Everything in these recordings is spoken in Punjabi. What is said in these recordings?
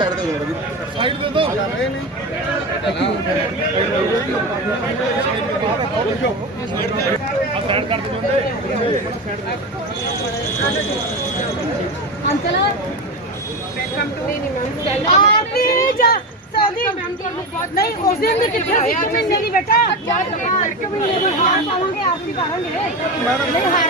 ਸਾਈਡ ਤੇ ਹੋਣਗੇ ਸਾਈਡ ਤੇ ਦੋ ਨਹੀਂ ਉਸ ਦਿਨ ਦੀ ਕਿੱਥੇ ਸੀ ਤੁਸੀਂ ਮੇਰੀ ਬੇਟਾ ਯਾਰ ਤੁਹਾਨੂੰ ਲੜਕੇ ਵੀ ਨਹੀਂ ਹਾਰ ਪਾਵਾਂਗੇ ਆਪ ਹੀ ਕਰਾਂਗੇ ਮੈਂ ਨਹੀਂ ਹਾਰ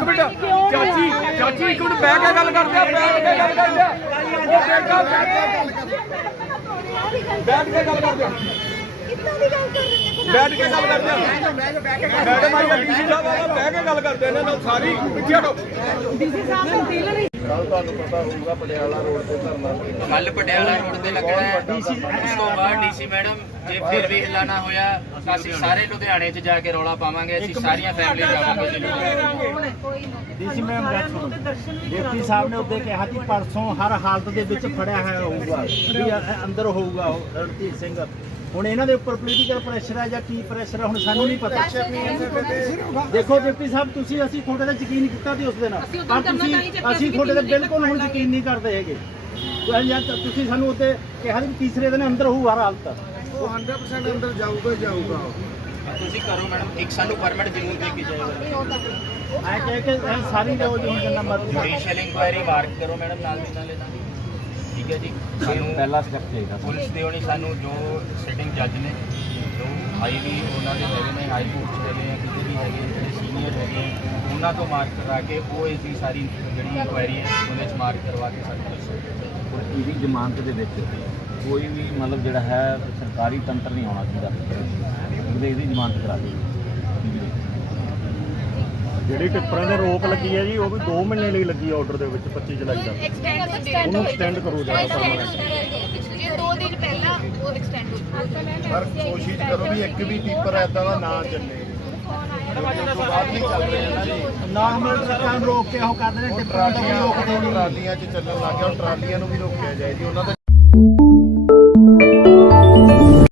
ਇੱਕ ਮਿੰਟ ਚਾਚੀ ਚਾਚੀ ਇੱਕ ਮਿੰਟ ਬੈ ਕੇ ਗੱਲ ਕਰਦੇ ਆ ਬੈਠ ਕੇ ਗੱਲ ਕਰਦੇ ਆ ਬੈਠ ਕੇ ਗੱਲ ਕਰਦੇ ਆ ਬੈਠ ਕੇ ਗੱਲ ਕਰਦੇ ਆ ਮੈਂ ਜੋ ਬੈ ਕੇ ਗੱਲ ਕਰਦੇ ਆ ਬੈਠ ਕੇ ਗੱਲ ਕਰਦੇ ਆ ਨਾਲ ਸਾਰੀ ਪਿੱਛੇ ਹਟੋ ਡੀਸੀ ਸਾਹਿਬ ਨੂੰ ਟੇਲਰ ਕੱਲ ਤੁਹਾਨੂੰ ਪਤਾ ਹੋਊਗਾ ਪਟਿਆਲਾ ਰੋਡ ਤੇ ਧਰਨਾ ਕੱਲ ਪਟਿਆਲਾ ਰੋਡ ਤੇ ਲੱਗਣਾ ਡੀਸੀ ਤੋਂ ਬਾਅਦ ਡੀਸੀ ਮੈਡਮ ਜੇ ਫਿਰ ਵੀ ਹਿੱਲਾਣਾ ਹੋਇਆ ਅਸੀਂ ਸਾਰੇ ਲੁਧਿਆਣੇ 'ਚ ਜਾ ਕੇ ਰੋਲਾ ਪਾਵਾਂਗੇ ਅਸੀਂ ਸਾਰੀਆਂ ਫੈਮਿਲੀ ਜਾਵਾਂਗੇ ਡੀਸੀ ਮੈਮ ਡੀਪੀ ਸਾਹਿਬ ਨੇ ਉੱਤੇ ਕਿਹਾ ਕਿ ਪਰਸੋਂ ਹਰ ਹਾਲਤ ਦੇ ਵਿੱਚ ਫੜਿਆ ਹੋਇਆ ਹੋਊਗਾ ਵੀ ਅੰਦਰ ਹੋਊਗਾ ਉਹ ਰਣਜੀਤ ਸਿੰਘ ਹੁਣ ਇਹਨਾਂ ਦੇ ਉੱਪਰ ਪੋਲੀਟੀਕਲ ਪ੍ਰੈਸ਼ਰ ਹੈ ਜਾਂ ਕੀ ਪ੍ਰੈਸ਼ਰ ਆ ਹੁਣ ਸਾਨੂੰ ਨਹੀਂ ਪਤਾ ਦੇਖੋ ਡਿਪਟੀ ਸਾਹਿਬ ਤੁਸੀਂ ਅਸੀਂ ਤੁਹਾਡੇ ਤੇ ਯਕੀਨ ਕੀਤਾ ਸੀ ਉਸ ਦਿਨ ਪਰ ਤੁਸੀਂ ਅਸੀਂ ਤੁਹਾਡੇ ਤੇ ਬਿਲਕੁਲ ਹੁਣ ਯਕੀਨ ਨਹੀਂ ਕਰਦੇ ਹੈਗੇ ਤੁਸੀਂ ਜਾਂ ਤੁਸੀਂ ਸਾਨੂੰ ਉੱਤੇ ਕਿਹਾ ਕਿ ਤੀਸਰੇ ਦਿਨ ਅੰਦਰ ਹੋਊਗਾ ਹਰ ਹਾਲਤ ਉਹ 100% ਅੰਦਰ ਜਾਊਗਾ ਜਾਊਗਾ ਤੁਸੀਂ ਕਰੋ ਮੈਡਮ ਇੱਕ ਸਾਨੂੰ ਪਰਮਿਟ ਜ਼ਰੂਰ ਦੇ ਕੇ ਜਾਓ ਮੈਂ ਕਹਿੰਦਾ ਸਾਰੀ ਲੋਜ ਹੁਣ ਜਨਮ ਮਰਜ਼ੀ ਸ਼ੈਲਿੰਗ ਇਨਕੁਆਇਰੀ ਮਾਰਕ ਕਰੋ ਮੈਡਮ ਨਾਲ ਦੀ ਨਾਲ ਇਹਨਾਂ ਦੀ ਠੀਕ ਹੈ ਜੀ ਸਾਨੂੰ ਪਹਿਲਾ ਸਟੈਪ ਚਾਹੀਦਾ ਪੁਲਿਸ ਦੇ ਹੋਣੀ ਸਾਨੂੰ ਜੋ ਸਿਟਿੰਗ ਜੱਜ ਨੇ ਜੋ ਹਾਈ ਵੀ ਉਹਨਾਂ ਦੇ ਹੈਗੇ ਨੇ ਹਾਈ ਕੋਰਟ ਦੇ ਨੇ ਕਿਤੇ ਵੀ ਹੈਗੇ ਜਿਹੜੇ ਸੀਨੀਅਰ ਹੈਗੇ ਉਹਨਾਂ ਤੋਂ ਮਾਰਕ ਕਰਾ ਕੇ ਉਹ ਇਸ ਦੀ ਸਾਰੀ ਜਿਹੜੀ ਇਨਕੁਆਇਰੀ ਹੈ ਉਹਨੇ ਚ ਮਾਰਕ ਕਰਵਾ ਕੇ ਸਾਡੇ ਕੋਲ ਸੌਂਪੇ ਪੁਲਿਸ ਵੀ ਜ਼ਮਾਨਤ ਦੇ ਵਿੱਚ ਕੋਈ ਵੀ ਮਤਲਬ ਜਿਹੜਾ ਹੈ ਸਰਕਾਰੀ ਤੰਤਰ ਨਹੀਂ ਆਉਣਾ ਚਾਹੀਦਾ ਇਹਦੇ ਇਹਦੀ ਜ਼ਮਾਨਤ ਕਰਾ ਦੇ ਜਿਹੜੀ ਟਿੱਪਰਾਂ ਦੇ ਰੋਕ ਲੱਗੀ ਹੈ ਜੀ ਉਹ ਵੀ 2 ਮਹੀਨੇ ਲਈ ਲੱਗੀ ਆਰਡਰ ਦੇ ਵਿੱਚ 25 ਜੁਲਾਈ ਦਾ ਉਹਨੂੰ ਐਕਸਟੈਂਡ ਕਰੋ ਜੀ ਪਰਮਾਨੈਂਟ 2 ਦਿਨ ਪਹਿਲਾਂ ਉਹ ਐਕਸਟੈਂਡ ਹੋ ਗਿਆ ਪਰ ਕੋਸ਼ਿਸ਼ ਕਰੋ ਵੀ ਇੱਕ ਵੀ ਟਿੱਪਰ ਐਦਾਂ ਦਾ ਨਾ ਚੱਲੇ ਨਾ ਨਾਗਮਲ ਸਰਕਾਰ ਰੋਕ ਕੇ ਉਹ ਕਰਦੇ ਨੇ ਟਿੱਪਰਾਂ ਦਾ ਵੀ ਰੋਕ ਦੇਣੀ ਟਰਾਲੀਆਂ ਚ ਚੱਲਣ ਲੱਗਿਆ ਗਿਆ ਟਰਾਲੀਆਂ ਨੂੰ ਵੀ ਰੋਕਿਆ ਜਾਏ ਜੀ ਉਹਨਾਂ ਦਾ